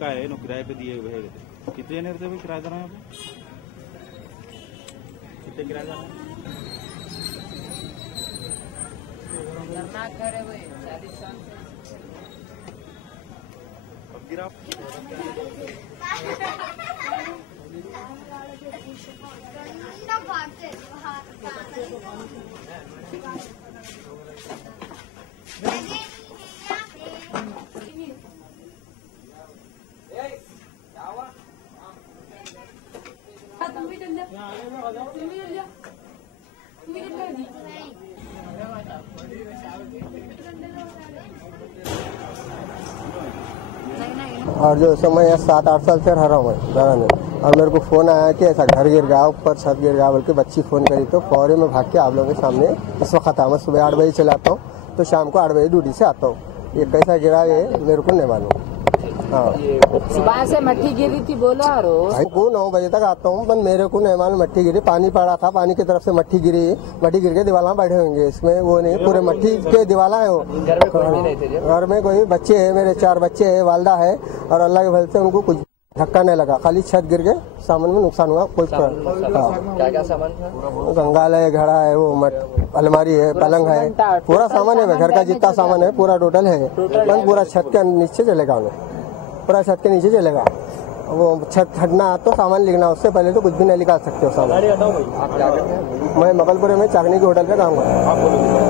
का है नो किराए पे दिए हुए हैं। कितने रहते हो किराएदार हैं? कितने किराएदार हैं? घर है भाई 40 साल से। अब गिरा और जो समय 7-8 साल से रह रहा हूँ मैं, और मेरे को फोन आया कि ऐसा घर गिर गया, ऊपर छत गिर गया, बल्कि बच्ची फोन करी तो फौरी में भाग के आप लोगों के सामने इस वक्त मैं सुबह 8 बजे चला आता हूँ तो शाम को 8 बजे ड्यूटी से आता हूँ। ये कैसा गिरा ये मेरे को नहीं मालूम। हाँ, सुबह से मट्टी गिरी थी बोला। भाई को 9 बजे तक आता हूँ, पर मेरे को नहीं मालूम मट्टी गिरी। पानी पड़ा था, पानी की तरफ से मट्टी गिरी, मट्टी गिर के दीवाला बैठे होंगे, इसमें वो नहीं, पूरे मट्टी के दीवाला है वो। घर में कोई बच्चे है, मेरे 4 बच्चे है, वालदा है, और अल्लाह के भल से उनको कुछ धक्का नहीं लगा, खाली छत गिर के सामान में नुकसान हुआ। कोई क्या सामान था? गंगाल है, घड़ा है, वो अलमारी है, पलंग है, पूरा सामान है घर का जितना सामान है पूरा टोटल है। पूरा छत के नीचे चलेगा, पूरा छत के नीचे चलेगा। वो छत हटना तो सामान लिखना, उससे पहले तो कुछ भी नहीं निकाल सकते हो सामान। मैं मगलपुरे में चाकनी की होटल पे काम करता हूँ।